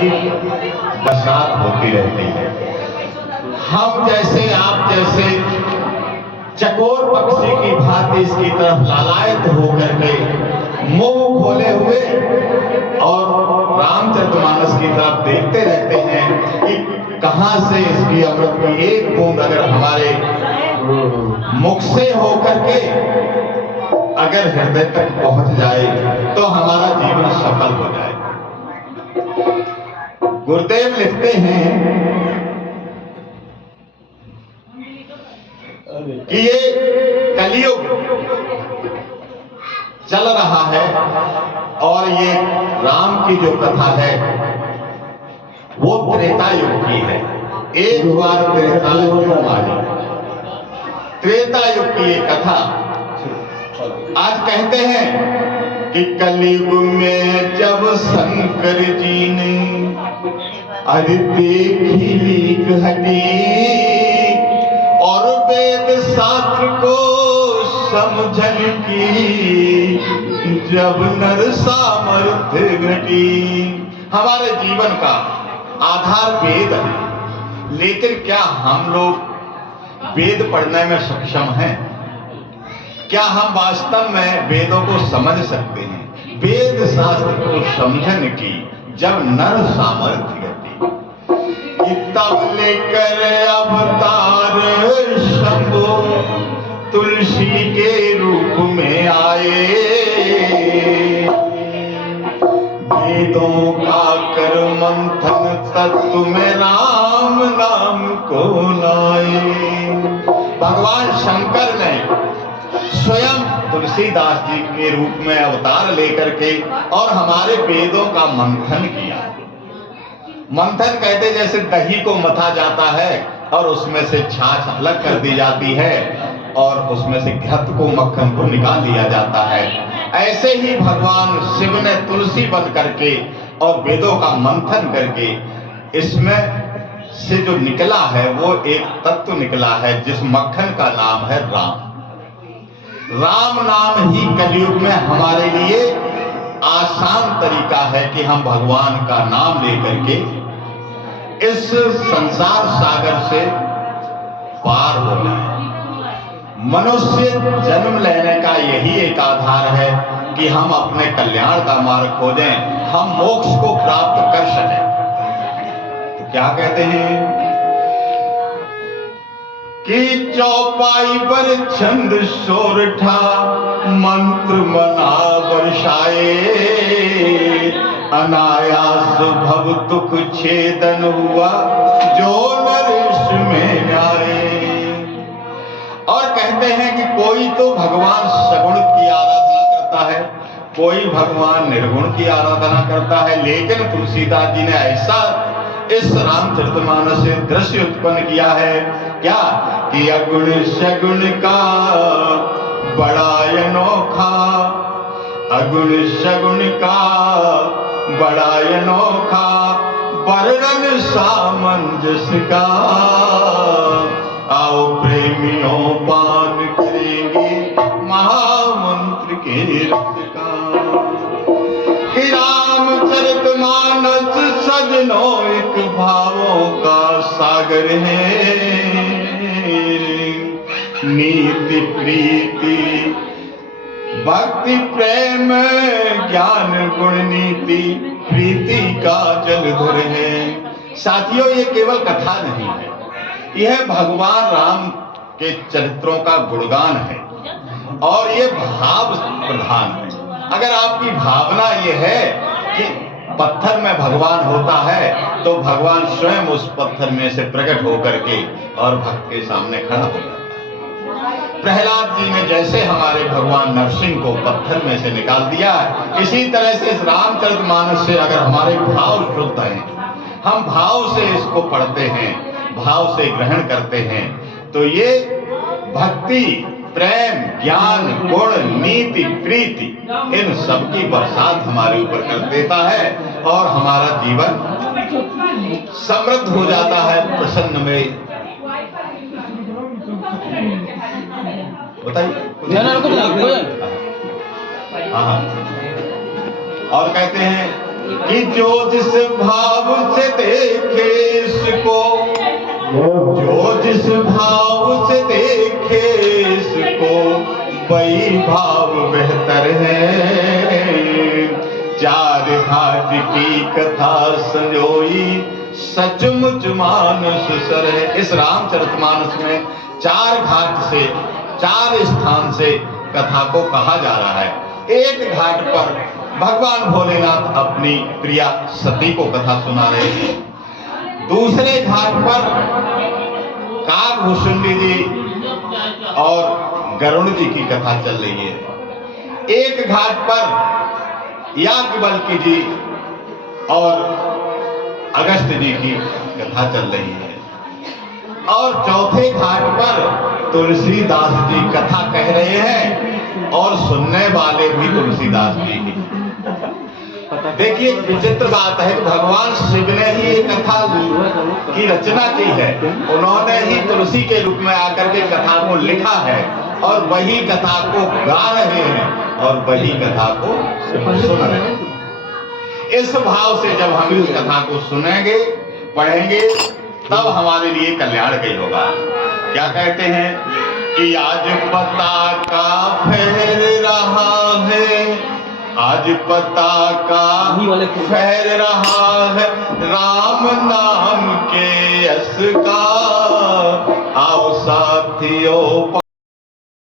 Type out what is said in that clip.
की बरसात होती रहती है। हम जैसे आप जैसे चकोर पक्षी की भांति इसकी तरफ लालायित होकर के मुंह खोले हुए और रामचरितमानस की तरफ देखते रहते हैं कि कहां से इसकी अमृत की एक बूंद अगर हमारे मुख से होकर के अगर हृदय तक पहुंच जाए तो हमारा जीवन सफल हो जाए। गुरुदेव लिखते हैं कि ये कलियुग चल रहा है और ये राम की जो कथा है वो त्रेता युग की है। एक बार त्रेता युग मानी, त्रेता युग की ये कथा आज कहते हैं कि कलयुग में जब शंकर जी ने अरे देखी लीक हटी और वेद शास्त्र को समझन की जब नर सामर्थ्य घटी। हमारे जीवन का आधार वेद है, लेकिन क्या हम लोग वेद पढ़ने में सक्षम हैं? क्या हम वास्तव में वेदों को समझ सकते हैं? वेद शास्त्र को समझन की जब नर सामर्थ्य घटी, तब लेकर अवतार शंभु तुलसी के रूप में आए। वेदों का कर मंथन तत्व में राम नाम को लाए। भगवान शंकर ने स्वयं तुलसीदास जी के रूप में अवतार लेकर के और हमारे वेदों का मंथन किया। मंथन कहते जैसे दही को मथा जाता है और उसमें से छाछ अलग कर दी जाती है और उसमें से घृत को मक्खन को निकाल लिया जाता है, ऐसे ही भगवान शिव ने तुलसी बन करके और वेदों का मंथन करके इसमें से जो निकला है वो एक तत्व निकला है जिस मक्खन का नाम है राम। राम नाम ही कलयुग में हमारे लिए आसान तरीका है कि हम भगवान का नाम लेकर के इस संसार सागर से पार हो जाए। मनुष्य जन्म लेने का यही एक आधार है कि हम अपने कल्याण का मार्ग खोजें, हम मोक्ष को प्राप्त कर सकें। तो क्या कहते हैं कि चौपाई पर छंद सोरठा मंत्र मना वर्षाए, अनायास भव दुख छेदन हुआ जो नरेश में आए। और कहते हैं कि कोई तो भगवान सगुण की आराधना करता है, कोई भगवान निर्गुण की आराधना करता है, लेकिन तुलसीदास जी ने ऐसा इस रामचरितमानस से दृश्य उत्पन्न किया है क्या कि अगुण सगुण का बड़ा अनोखा, अगुण सगुण का बड़ा अनोखा वर्णन सामंजस का। आओ प्रेमियों पान करेंगे महामंत्र के रस का। कि रामचरितमानस सजनों एक भावों का सागर है, नीति प्रीति भक्ति प्रेम ज्ञान गुण नीति प्रीति का जलधर है। साथियों, ये केवल कथा नहीं है, यह भगवान राम के चरित्रों का गुणगान है और ये भाव प्रधान है। अगर आपकी भावना ये है कि पत्थर में भगवान होता है तो भगवान स्वयं उस पत्थर में से प्रकट होकर के और भक्त के सामने खड़ा हो जाता है। प्रहलाद जी ने जैसे हमारे भगवान नरसिंह को पत्थर में से निकाल दिया, इसी तरह से इस रामचरितमानस से अगर हमारे भाव शुद्ध हैं, हम भाव से इसको पढ़ते हैं, भाव से ग्रहण करते हैं, तो ये भक्ति प्रेम ज्ञान गुण नीति प्रीति इन सब की बरसात हमारे ऊपर कर देता है और हमारा जीवन समृद्ध हो जाता है, प्रसन्न में। बताइए। हाँ, और कहते हैं कि जो जिस भाव से देखे इसको, जो जिस भाव से देखे इसको, वही भाव बेहतर है। चार घाट की कथा संजोई, सचमुच मानस सर है। इस रामचरितमानस में 4 घाट से, 4 स्थान से कथा को कहा जा रहा है। एक घाट पर भगवान भोलेनाथ अपनी प्रिया सती को कथा सुना रहे हैं। दूसरे घाट पर काकभूषुंडी जी और गरुड़ जी की कथा चल रही है। एक घाट पर याज्ञवल्क्य जी और अगस्त्य जी की कथा चल रही है। और चौथे घाट पर तुलसीदास जी कथा कह रहे हैं और सुनने वाले भी तुलसीदास जी ही। देखिए विचित्र बात है, भगवान शिव ने ही ये कथा की रचना की है। उन्होंने ही तुलसी के रूप में आकर के कथा को लिखा है और वही कथा को गा रहे हैं और वही कथा को सुन रहे हैं। इस भाव से जब हम इस कथा को सुनेंगे, पढ़ेंगे, तब हमारे लिए कल्याणकारी होगा। क्या कहते हैं कि आज पता का फैल रहा है, आज पता का फैल रहा है, राम नाम के यश का। आओ साथियों